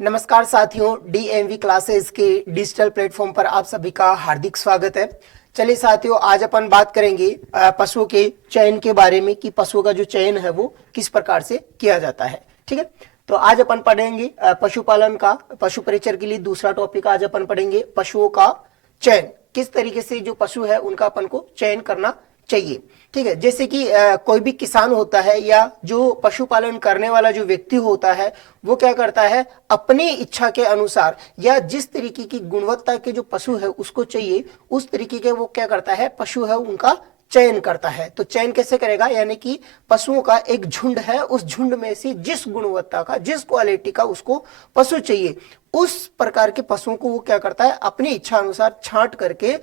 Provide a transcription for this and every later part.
नमस्कार साथियों, DMV classes के डिजिटल प्लेटफॉर्म पर आप सभी का हार्दिक स्वागत है। चलिए साथियों, आज अपन बात करेंगे पशुओं के चयन के बारे में कि पशुओं का जो चयन है वो किस प्रकार से किया जाता है। ठीक है, तो आज अपन पढ़ेंगे पशुपालन का पशु परिचय के लिए दूसरा टॉपिक। आज अपन पढ़ेंगे पशुओं का चयन, किस तरीके से जो पशु है उनका अपन को चयन करना चाहिए। ठीक है, जैसे कि कोई भी किसान होता है या जो पशुपालन करने वाला जो व्यक्ति होता है वो क्या करता है, अपनी इच्छा के अनुसार या जिस तरीके की गुणवत्ता के जो पशु है उसको चाहिए उस तरीके के वो क्या करता है, पशु है उनका चयन करता है। तो चयन कैसे करेगा, यानी कि पशुओं का एक झुंड है, उस झुंड में से जिस गुणवत्ता का जिस क्वालिटी का उसको पशु चाहिए उस प्रकार के पशुओं को वो क्या करता है, अपनी इच्छा अनुसार छांट करके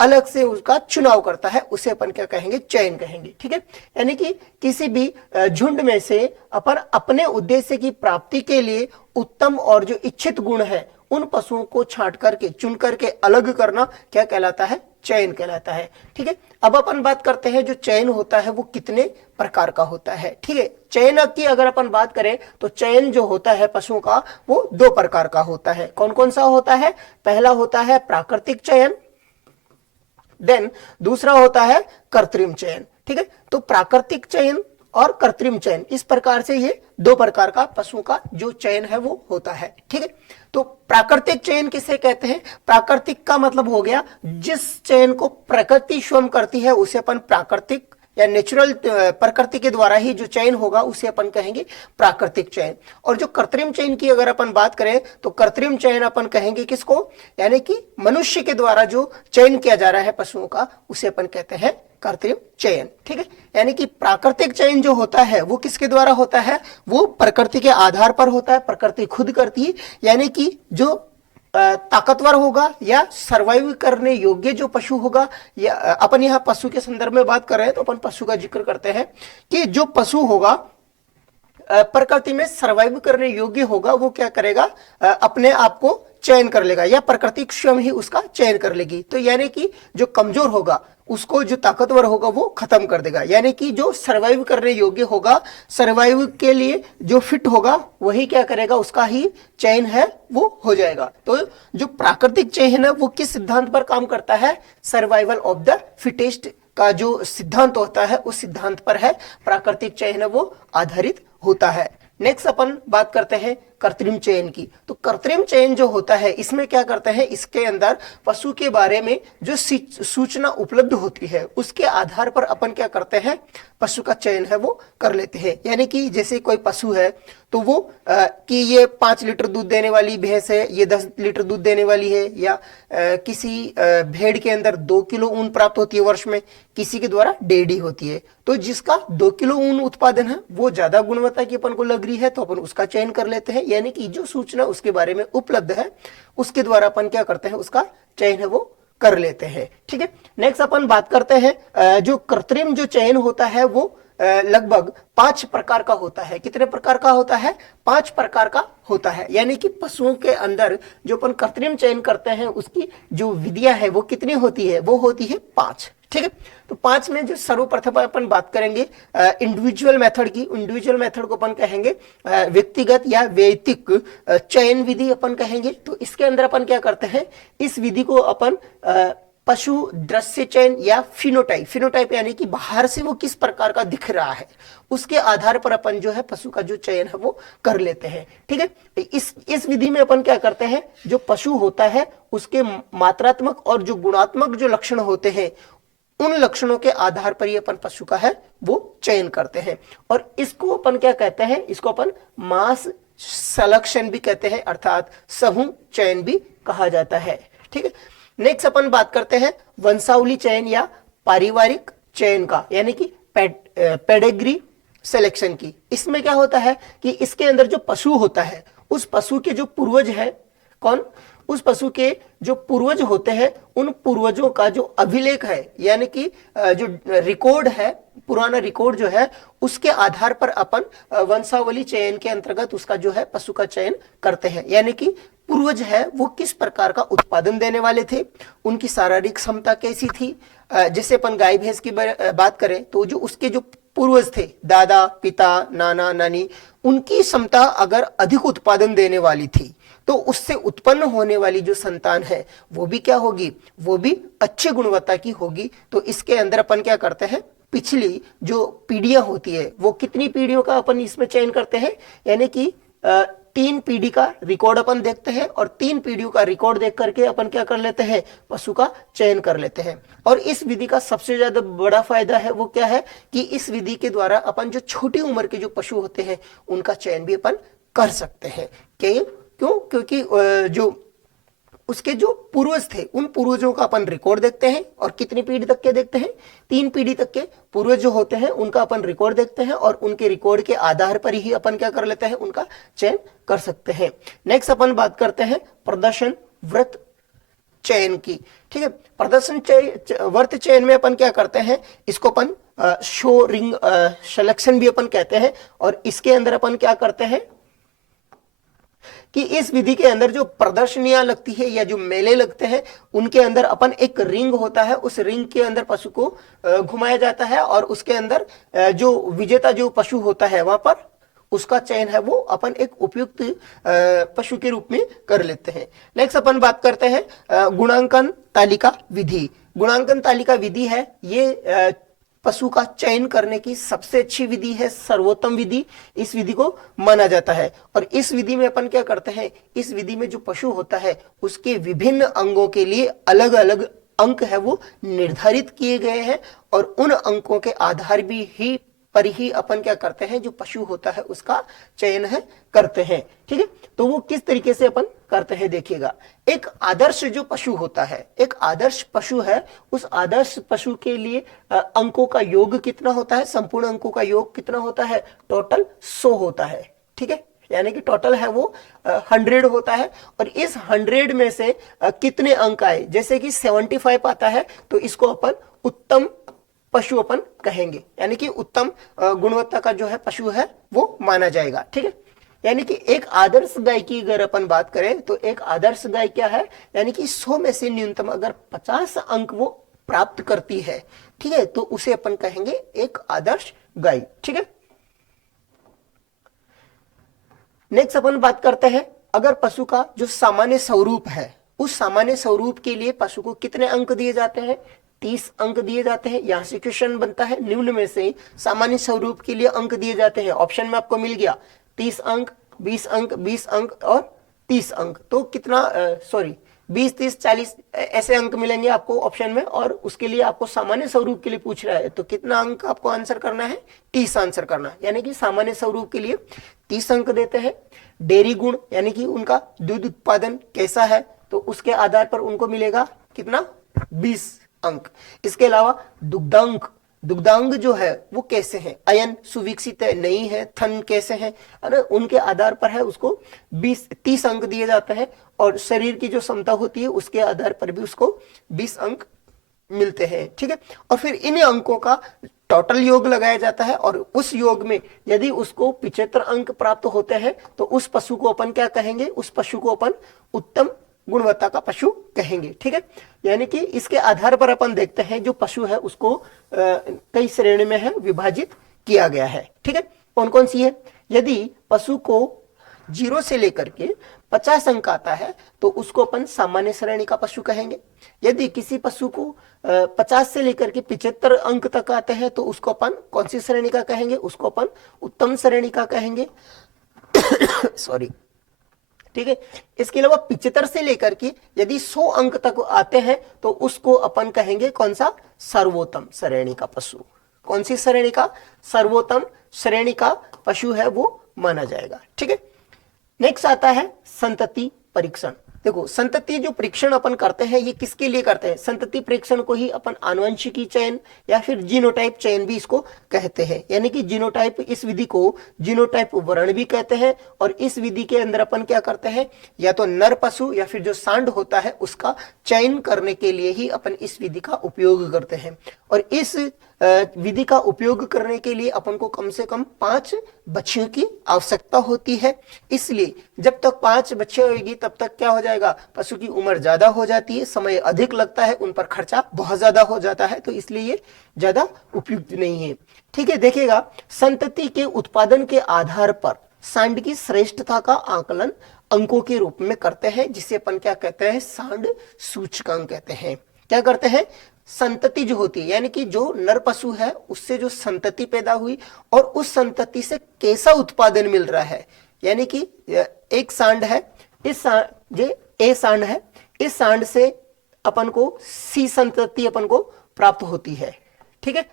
अलग से उसका चुनाव करता है, उसे अपन क्या कहेंगे, चयन कहेंगे। ठीक है, यानी कि किसी भी झुंड में से अपन अपने उद्देश्य की प्राप्ति के लिए उत्तम और जो इच्छित गुण है उन पशुओं को छांट करके चुन करके अलग करना क्या कहलाता है, चयन कहलाता है। ठीक है, अब अपन बात करते हैं जो चयन होता है वो कितने प्रकार का होता है। ठीक है, चयन की अगर अपन बात करें तो चयन जो होता है पशुओं का वो दो प्रकार का होता है। कौन कौन सा होता है, पहला होता है प्राकृतिक चयन, देन दूसरा होता है कृत्रिम चयन। ठीक है, तो प्राकृतिक चयन और कृत्रिम चयन, इस प्रकार से ये दो प्रकार का पशुओं का जो चयन है वो होता है। ठीक है, तो प्राकृतिक चयन किसे कहते हैं, प्राकृतिक का मतलब हो गया जिस चयन को प्रकृति स्वयं करती है उसे अपन प्राकृतिक या नेचुरल प्रकृति के द्वारा ही जो चयन होगा उसे अपन कहेंगे प्राकृतिक चयन। और जो कृत्रिम चयन की अगर अपन बात करें तो कृत्रिम चयन अपन कहेंगे किसको, यानी कि मनुष्य के द्वारा जो चयन किया जा रहा है पशुओं का उसे अपन कहते हैं कृत्रिम चयन। ठीक है, यानी कि प्राकृतिक चयन जो होता है वो किसके द्वारा होता है, वो प्रकृति के आधार पर होता है, प्रकृति खुद करती है। यानी कि जो ताकतवर होगा या सर्वाइव करने योग्य जो पशु होगा, या अपन यहाँ पशु के संदर्भ में बात कर रहे हैं तो अपन पशु का जिक्र करते हैं कि जो पशु होगा प्रकृति में सर्वाइव करने योग्य होगा वो क्या करेगा, अपने आप को चयन कर लेगा या प्रकृति स्वयं ही उसका चयन कर लेगी। तो यानी कि जो कमजोर होगा उसको जो ताकतवर होगा वो खत्म कर देगा, यानी कि जो सर्वाइव करने योग्य होगा, सर्वाइव के लिए जो फिट होगा वही क्या करेगा, उसका ही चयन है वो हो जाएगा। तो जो प्राकृतिक चयन है वो किस सिद्धांत पर काम करता है, सर्वाइवल ऑफ द फिटेस्ट का जो सिद्धांत होता है उस सिद्धांत पर है प्राकृतिक चयन है वो आधारित होता है। नेक्स्ट अपन बात करते हैं कृत्रिम चयन की। तो कृत्रिम चयन जो होता है इसमें क्या करते हैं, इसके अंदर पशु के बारे में जो सूचना उपलब्ध होती है उसके आधार पर अपन क्या करते हैं, पशु का चयन है वो कर लेते हैं। यानी कि जैसे कोई पशु है तो वो कि ये 5 लीटर दूध देने वाली भैंस है, ये 10 लीटर दूध देने वाली है, या किसी भेड़ के अंदर 2 किलो ऊन प्राप्त होती है वर्ष में, किसी के द्वारा 1.5 होती है। तो जिसका 2 किलो ऊन उत्पादन है वो ज्यादा गुणवत्ता की अपन को लग रही है तो अपन उसका चयन कर लेते हैं। यानी कि जो सूचना उसके बारे में उपलब्ध है उसके द्वारा अपन क्या करते हैं, उसका चयन है वो कर लेते हैं। ठीक है, नेक्स्ट अपन बात करते हैं जो कृत्रिम जो चयन होता है वो लगभग 5 प्रकार का होता है। कितने प्रकार का होता है, 5 प्रकार का होता है। यानी कि पशुओं के अंदर जो अपन कृत्रिम चयन करते हैं उसकी जो विधियां है वो कितनी होती है, वो होती है 5। ठीक है, तो 5 में जो सर्वप्रथम अपन बात करेंगे इंडिविजुअल मेथड की। इंडिविजुअल मेथड को अपन कहेंगे व्यक्तिगत या वैयक्तिक चयन विधि अपन कहेंगे। तो इसके अंदर अपन क्या करते हैं, इस विधि को अपन पशु दृश्य चयन या फिनोटाइप, फिनोटाइप यानी कि बाहर से वो किस प्रकार का दिख रहा है उसके आधार पर अपन जो है पशु का जो चयन है वो कर लेते हैं। ठीक है, इस विधि में अपन क्या करते हैं, जो पशु होता है उसके मात्रात्मक और जो गुणात्मक जो लक्षण होते हैं उन लक्षणों के आधार पर ही अपन पशु का है वो चयन करते हैं। और इसको अपन क्या कहते हैं, इसको अपन मास सिलेक्शन भी कहते हैं, अर्थात समूह चयन भी कहा जाता है। ठीक है, नेक्स्ट अपन बात करते हैं वंशावली चयन या पारिवारिक चयन का, यानी कि पेडिग्री सिलेक्शन की। इसमें क्या होता है कि इसके अंदर जो पशु होता है उस पशु के जो पूर्वज है, कौन, उस पशु के जो पूर्वज होते हैं उन पूर्वजों का जो अभिलेख है, यानी कि जो रिकॉर्ड है, पुराना रिकॉर्ड जो है उसके आधार पर अपन वंशावली चयन के अंतर्गत उसका जो है पशु का चयन करते हैं। यानी कि पूर्वज है वो किस प्रकार का उत्पादन देने वाले थे, उनकी शारीरिक क्षमता कैसी थी। जैसे अपन गाय भैंस की बात करें तो जो उसके जो पूर्वज थे, दादा पिता नाना नानी, उनकी क्षमता अगर अधिक उत्पादन देने वाली थी तो उससे उत्पन्न होने वाली जो संतान है वो भी क्या होगी, वो भी अच्छी गुणवत्ता की होगी। तो इसके अंदर अपन क्या करते हैं, पिछली जो पीढ़ियां होती है वो कितनी पीढ़ियों का अपन इसमें चयन करते हैं, यानी कि 3 पीढ़ी का रिकॉर्ड अपन देखते हैं और 3 पीढ़ियों का रिकॉर्ड देख करके अपन क्या कर लेते हैं, पशु का चयन कर लेते हैं। और इस विधि का सबसे ज्यादा बड़ा फायदा है वो क्या है कि इस विधि के द्वारा अपन जो छोटी उम्र के जो पशु होते हैं उनका चयन भी अपन कर सकते हैं। क्यों? क्योंकि जो उसके जो पूर्वज थे उन पूर्वजों का अपन रिकॉर्ड देखते हैं और कितनी पीढ़ी तक के देखते हैं, 3 पीढ़ी तक के पूर्वज जो होते हैं उनका अपन रिकॉर्ड देखते हैं और उनके रिकॉर्ड के आधार पर ही अपन क्या कर लेते हैं, उनका चयन कर सकते हैं। नेक्स्ट अपन बात करते हैं प्रदर्शन व्रत चयन की। ठीक है, प्रदर्शन व्रत चयन में अपन क्या करते हैं, इसको अपन शो रिंग सिलेक्शन भी अपन कहते हैं। और इसके अंदर अपन क्या करते हैं कि इस विधि के अंदर जो प्रदर्शनियां लगती है या जो मेले लगते हैं उनके अंदर अपन एक रिंग होता है, उस रिंग के अंदर पशु को घुमाया जाता है और उसके अंदर जो विजेता जो पशु होता है वहां पर उसका चयन है वो अपन एक उपयुक्त पशु के रूप में कर लेते हैं। नेक्स्ट अपन बात करते हैं गुणांकन तालिका विधि। गुणांकन तालिका विधि है ये पशु का चयन करने की सबसे अच्छी विधि है, सर्वोत्तम विधि इस विधि को माना जाता है। और इस विधि में अपन क्या करते हैं, इस विधि में जो पशु होता है उसके विभिन्न अंगों के लिए अलग अलग अंक है वो निर्धारित किए गए हैं और उन अंकों के आधार पर ही अपन क्या करते हैं, जो पशु होता है उसका चयन है करते हैं। ठीक है, तो वो किस तरीके से अपन करते हैं देखिएगा। एक आदर्श जो पशु होता है, एक आदर्श पशु है, उस आदर्श पशु के लिए अंकों का योग कितना होता है, संपूर्ण अंकों का योग कितना होता है, टोटल 100 होता है। ठीक है, यानी कि टोटल है वो 100 होता है। और इस 100 में से कितने अंक आए, जैसे कि 75 आता है तो इसको अपन उत्तम पशु अपन कहेंगे, यानी कि उत्तम गुणवत्ता का जो है पशु है वो माना जाएगा। ठीक है, यानी कि एक आदर्श गाय की अगर अपन बात करें तो एक आदर्श गाय क्या है, यानी कि 100 में से न्यूनतम अगर 50 अंक वो प्राप्त करती है, ठीक है, तो उसे अपन कहेंगे एक आदर्श गाय। ठीक है, नेक्स्ट अपन बात करते हैं अगर पशु का जो सामान्य स्वरूप है उस सामान्य स्वरूप के लिए पशु को कितने अंक दिए जाते हैं, 30 अंक दिए जाते हैं। यहां से क्वेश्चन बनता है निम्न में से सामान्य स्वरूप के लिए अंक दिए जाते हैं। ऑप्शन में आपको मिल गया 30 अंक, 20 अंक, 20 अंक और 30 अंक। तो कितना 20, 30, 40 ऐसे अंक मिलेंगे आपको ऑप्शन में। और उसके लिए आपको सामान्य स्वरूप के लिए पूछ रहा है तो कितना अंक आपको आंसर करना है, 30 आंसर करना है। यानी कि सामान्य स्वरूप के लिए 30 अंक देते हैं। डेयरी गुण यानी कि उनका दूध उत्पादन कैसा है तो उसके आधार पर उनको मिलेगा कितना, 20 अंक। इसके अलावा दुग्धांग जो है वो कैसे हैं, अयन सुविकसित है नहीं है, थन कैसे हैं, अरे उनके आधार पर है उसको 30 अंक दिए जाते हैं। और शरीर की जो क्षमता होती है उसके आधार पर भी उसको 20 अंक मिलते हैं। ठीक है, और फिर इन अंकों का टोटल योग लगाया जाता है और उस योग में यदि उसको 75 अंक प्राप्त होते हैं तो उस पशु को अपन क्या कहेंगे, उस पशु को अपन उत्तम गुणवत्ता का पशु कहेंगे। ठीक है, यानी कि इसके आधार पर अपन देखते हैं जो पशु है उसको कई श्रेणी में है विभाजित किया गया है। ठीक है, कौन कौन सी है, यदि पशु को 0 से लेकर के 50 अंक आता है तो उसको अपन सामान्य श्रेणी का पशु कहेंगे। यदि किसी पशु को 50 से लेकर के 75 अंक तक आते हैं तो उसको अपन कौन सी श्रेणी का कहेंगे, उसको अपन उत्तम श्रेणी का कहेंगे। सॉरी, ठीक है, इसके अलावा 75 से लेकर के यदि 100 अंक तक आते हैं तो उसको अपन कहेंगे कौन सा, सर्वोत्तम श्रेणी का पशु। कौन सी श्रेणी का, सर्वोत्तम श्रेणी का पशु है वो माना जाएगा। ठीक है, नेक्स्ट आता है संतति परीक्षण। देखो संतति जो परीक्षण अपन करते हैं ये किसके लिए करते हैं, संतति परीक्षण को ही अपन आनुवंशिकी चयन या फिर जीनोटाइप चयन भी इसको कहते हैं। यानी कि जीनोटाइप, इस विधि को जीनोटाइप वर्ण भी कहते हैं। और इस विधि के अंदर अपन क्या करते हैं, या तो नर पशु या फिर जो सांड होता है उसका चयन करने के लिए ही अपन इस विधि का उपयोग करते हैं। और इस विधि का उपयोग करने के लिए अपन को कम से कम 5 बच्चियों की आवश्यकता होती है। इसलिए जब तक 5 बच्चे होगी तब तक क्या हो जाएगा, पशु की उम्र ज्यादा हो जाती है, समय अधिक लगता है, उन पर खर्चा बहुत ज्यादा हो जाता है, तो इसलिए ये ज्यादा उपयुक्त नहीं है। ठीक है, देखिएगा संतति के उत्पादन के आधार पर सांड की श्रेष्ठता का आकलन अंकों के रूप में करते हैं, जिसे अपन क्या कहते हैं, सांड सूचकांक कहते हैं। क्या करते हैं, संतति जो होती है यानी कि जो नर पशु है उससे जो संतति पैदा हुई और उस संतति से कैसा उत्पादन मिल रहा है, यानी कि एक सांड है, इस सांड ये ए सांड है, इस सांड से अपन को सी संतति अपन को प्राप्त होती है। ठीक है,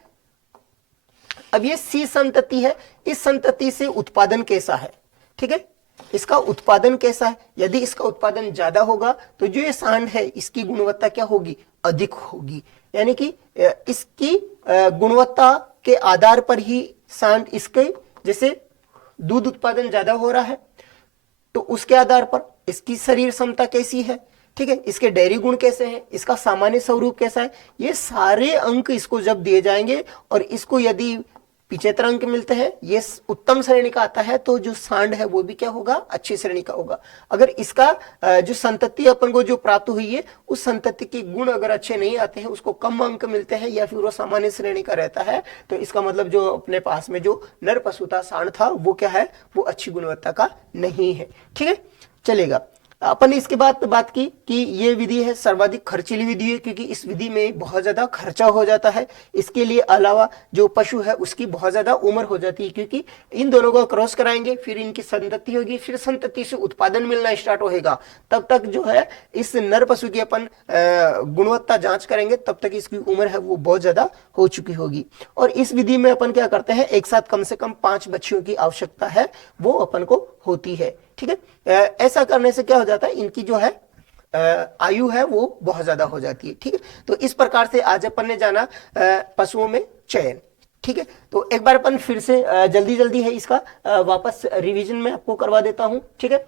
अब ये सी संतति है, इस संतति से उत्पादन कैसा है, ठीक है, इसका उत्पादन कैसा है, यदि इसका उत्पादन ज्यादा होगा तो जो ये सांड है इसकी गुणवत्ता क्या होगी, अधिक होगी, यानी कि इसकी गुणवत्ता के आधार पर ही सांड, इसके जैसे दूध उत्पादन ज्यादा हो रहा है तो उसके आधार पर इसकी शरीर क्षमता कैसी है, ठीक है, इसके डेयरी गुण कैसे हैं, इसका सामान्य स्वरूप कैसा है, ये सारे अंक इसको जब दिए जाएंगे और इसको यदि पिछेतर अंक मिलते हैं, ये उत्तम श्रेणी का आता है, तो जो सांड है वो भी क्या होगा, अच्छी श्रेणी का होगा। अगर इसका जो संतति अपन को जो प्राप्त हुई है उस संतति के गुण अगर अच्छे नहीं आते हैं, उसको कम अंक मिलते हैं या फिर वो सामान्य श्रेणी का रहता है, तो इसका मतलब जो अपने पास में जो नर पशु था, सांड था, वो क्या है, वो अच्छी गुणवत्ता का नहीं है। ठीक है, चलेगा। अपन ने इसके बाद बात की कि ये विधि है सर्वाधिक खर्चीली विधि है, क्योंकि इस विधि में बहुत ज्यादा खर्चा हो जाता है। इसके लिए अलावा जो पशु है उसकी बहुत ज्यादा उम्र हो जाती है, क्योंकि इन दोनों को क्रॉस कराएंगे, फिर इनकी संतति होगी, फिर संतति से उत्पादन मिलना स्टार्ट होगा, तब तक जो है इस नर पशु की अपन गुणवत्ता जांच करेंगे, तब तक इसकी उम्र है वो बहुत ज्यादा हो चुकी होगी। और इस विधि में अपन क्या करते हैं, एक साथ कम से कम 5 बच्चियों की आवश्यकता है वो अपन को होती है। ठीक है, ऐसा करने से क्या हो जाता है, इनकी जो है आयु है वो बहुत ज्यादा हो जाती है। ठीक है, तो इस प्रकार से आज अपन ने जाना पशुओं में चयन। ठीक है, तो एक बार अपन फिर से जल्दी जल्दी है इसका वापस रिवीजन में आपको करवा देता हूं। ठीक है,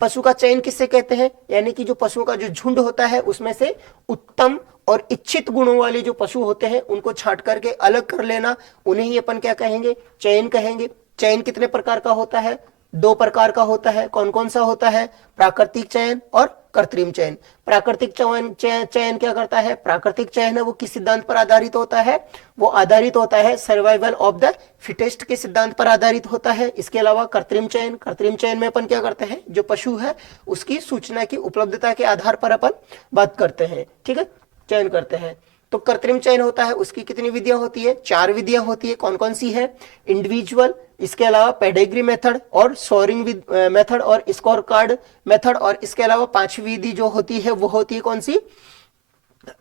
पशु का चयन किससे कहते हैं, यानी कि जो पशुओं का जो झुंड होता है उसमें से उत्तम और इच्छित गुणों वाले जो पशु होते हैं उनको छांट करके अलग कर लेना, उन्हें ही अपन क्या कहेंगे, चयन कहेंगे। चयन कितने प्रकार का होता है, 2 प्रकार का होता है। कौन कौन सा होता है, प्राकृतिक चयन और कृत्रिम चयन। प्राकृतिक चयन क्या करता है, प्राकृतिक चयन है वो किस सिद्धांत पर आधारित होता है, वो आधारित होता है सर्वाइवल ऑफ द फिटेस्ट के सिद्धांत पर आधारित होता है। इसके अलावा कृत्रिम चयन में अपन क्या करते हैं, जो पशु है उसकी सूचना की उपलब्धता के आधार पर अपन बात करते हैं। ठीक है, चयन करते हैं। तो कृत्रिम चयन होता है, उसकी कितनी विधियां होती है, 4 विधियां होती है। कौन कौन सी है, इंडिविजुअल, इसके अलावा पेडिग्री मेथड और सोरिंग मेथड और स्कोर कार्ड मेथड, और इसके अलावा 5वीं विधि जो होती है वो होती है कौन सी,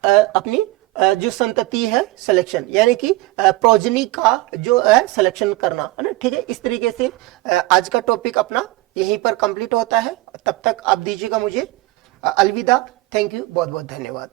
अपनी जो संतति है सिलेक्शन, यानी कि प्रोजनी का जो है सिलेक्शन करना, है ना। ठीक है, इस तरीके से आज का टॉपिक अपना यहीं पर कंप्लीट होता है। तब तक आप दीजिएगा मुझे अलविदा। थैंक यू, बहुत बहुत धन्यवाद।